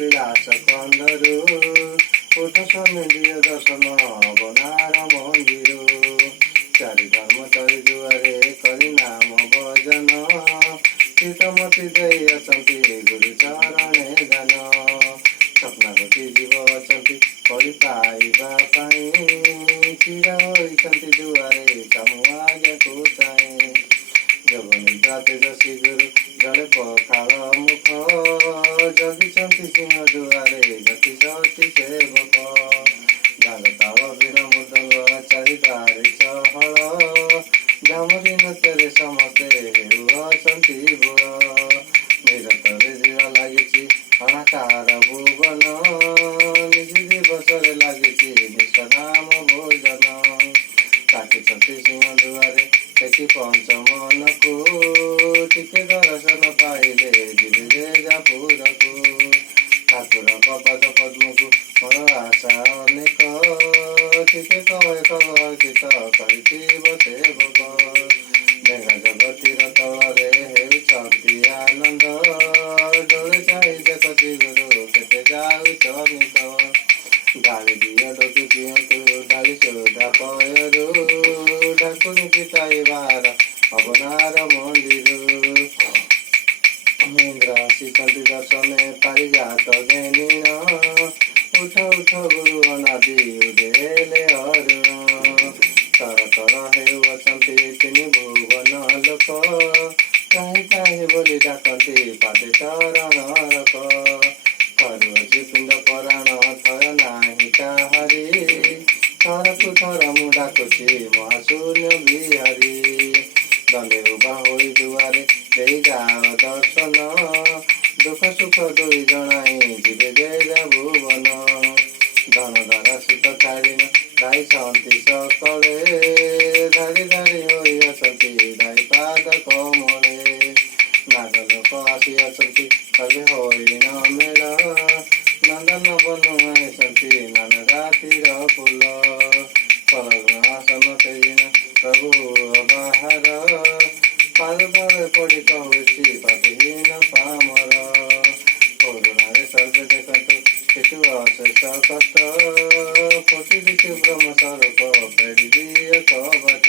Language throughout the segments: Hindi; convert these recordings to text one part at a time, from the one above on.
कपिलास कंदरू उठ स्वामी दिय दर्शन बनार मंदिर चारि धर्म चरि दुआरे करि नाम भजन चितमती दई अछंती गुरु चरणे धन स्वप्नवती जीव अछंती परि पाइबा पाई चिरा होइछंती दुआरे कामु आज्ञाको चाहे जगनी तेजस्वी गुरु जले पखाल मुख जगिछंती सिंह दुआरे गति सती सेवक गानताल वीण मृदंग चारिद्वारे चहल झमरी नृत्य समस्ते हेउछंती बुल निरतरे जीव लागिछि अनाकार भुवन निजी दिवसरे लागिछि निष्काम भोजन काटिछंती सिंह दुआरे देखि पंचमनको टिके दर्शन पाइले जिबे जेजापुरको ठाकुरक पद पद्मको मोर आशा अनेक टिके कवचित करिथिब सेवक डेंगा जगतिर तलरे हेउछंती आनंद डोले चाहि देखछि गुरु केते जाउछ निद गाली दिए डोकी पियंतु डाली सोधा पयरू ढाकुनी पिताइबार अवनार मंदिर इंद्र शिखंती दर्शने पारिजात ज्ञानीन उठ उठ गुरु अनादि उदेले अरुण तर तर हेउछंती तिनि भुवन लोक काहि काहि बोली डाकंती पादे चरण रक करुअछि पिंड पराण थय नाही काहारी थरकु थर मु डाकुछि महाशून्य बिहारी दंडे उभा होई दुआरे देई जाओ दर्शन दुख सुख दुई जनाई जिबे जेजा भुवन धन धन सुत छाड़िन दाई शांति सकले धारी धारी होई अछंती दाई पाद कमले नाग लोक आसी अछंती सर्वे होई न मेल नंदन बनु आइछंती नाना जातिर फूल परघासन तेजिन प्रभु बाहर पाद तले पड़ी कहूछि पापहीन पामर करुणारे सर्वे देखंतु शिशु अशेष कष्ट कोटि दिशु ब्रह्म स्वरूप फेरि दिय कवच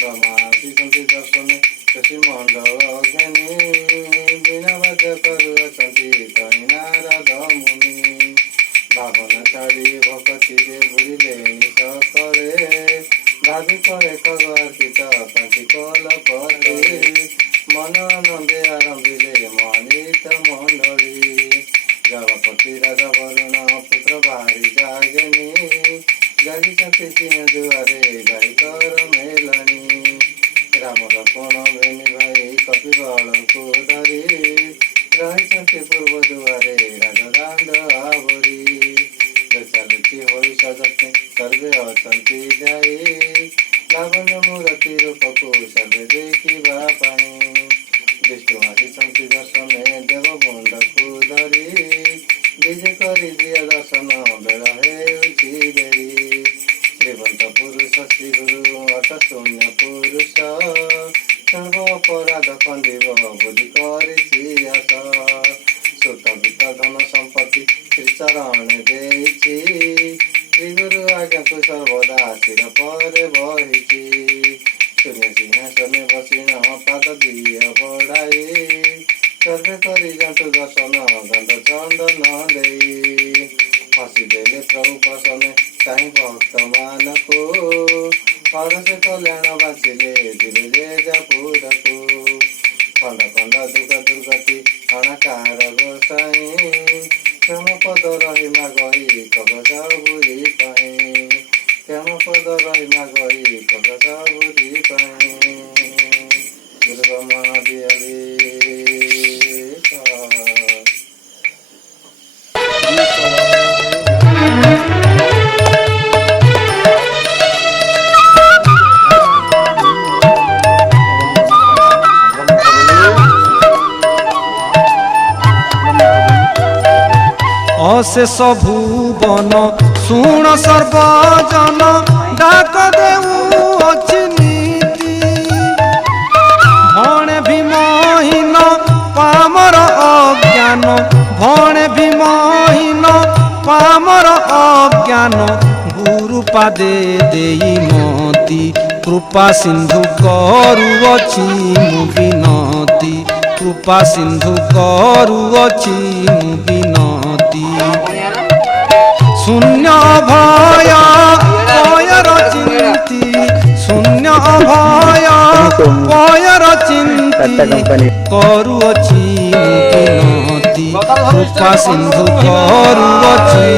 ब्रह्मादिशंति दर्शने शशि मंडल अग्नि बिना बाध्य करुअछंती तहि नारद मुनि भावना छाड़ी भक्तिरे बुड़िले सकले भावी करे कगर्पित कांति कल परे मन आनंदे आरंभिले मनित मंडली जगपति राजा वरुण पुत्र भारी जागनी जागिछंती सिंह दुआरे गाई कर मेलनी राम लक्ष्मण भेनी भाई कपिबलଙ୍କୁ धरी रहिछंती पूर्व दुआरे राजदाण्ड आवरी लुचालुची होई सजते सर्वे अछंती जाई लावण्य मूर्ति रूपको सर्वे देखिबा पाई विष्णु आसिछंती दर्शने देव मुंडको धरी विजय करी दिया दर्शन बेल हेउछि देरी श्रीमंत पुरुष श्री गुरु अट शून्य पुरुष सर्व अपराध खंडिब बुद्धि करिछि आस सुत वित्त धन संपत्ति श्रीचरण देइछि श्री गुरु आज्ञाको सर्वदा शिर परे बहिछि शून्य सिंहासने बसिन पाद दिय बढाई सर्वे करि जान्तु दर्शन गंध चंदन देई हसिदेले प्रभु प्रसन्न चाहि भक्त मानको हरसे कल्याण बाँचिले जिबे जेजापुरको खण्ड खण्ड दुख दुर्गति अनाकार गोसाई क्षम पद रहिमा गई कगज बुझी पाई क्षम पद रहिमा गई कगज बुझी पाई गुरु महादियाली अशेष भुवन शुण सर्वजन डाक देऊ अछि नीति भणे भीमहीन पामर अज्ञान भणे विमहीन पामर अज्ञान गुरु पादे देई मती कृपा सिंधु करुअछि मु विनती कृपा सिंधु करुअछि मु विनती शून्य भय पयर चिंती शून्य भय पयर चिंती करुअछि विनती कृपा सिंधु करुअछि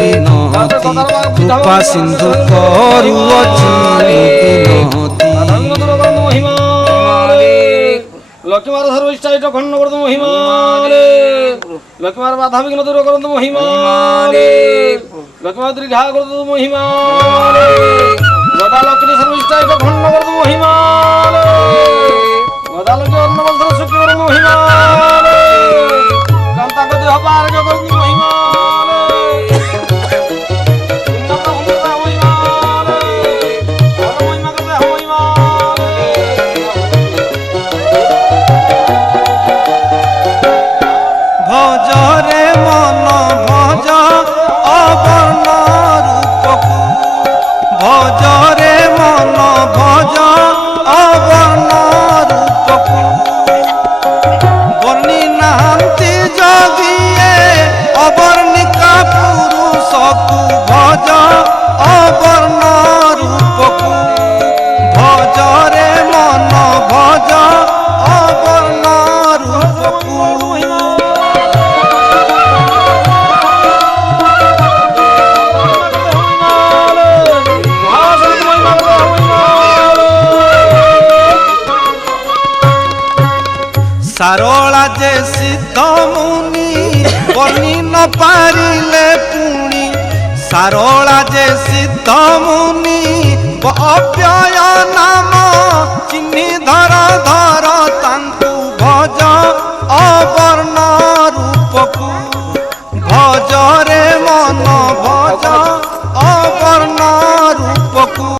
विनती कृपा सिंधु करुअछि विनती लक्ष्मीमार सर्वइष्टाइष्ट खंड करतु महिमाले लक्ष्मीमार बाधा विघ्न दूर करतु महिमाले लक्ष्मीमार दीर्घा करतु महिमाले गदा लक्ष्मी सर्वइष्टाइष्ट खंड करतु महिमाले गदा लक्ष्मी अन्नवंश सुखी करतु महिमाले कांता को देह पार करतु महिमाले उन्नत होता महिमाले और महिमा करते महिमाले भज रे मन भज अवर्ण रूपकु भज रे मन भज अवर्ण रूपकु वर्णी नांति जोगिए अवर्णिका पुरुषकु भज अवर्ण रूपकु भज रे मन भज अवर्ण रूपकु सारोला जे सिद्ध मुनि बनी न पारिले पुणी सारोला जे सिद्ध मुनि अव्यय नाम चिन्हि धर धर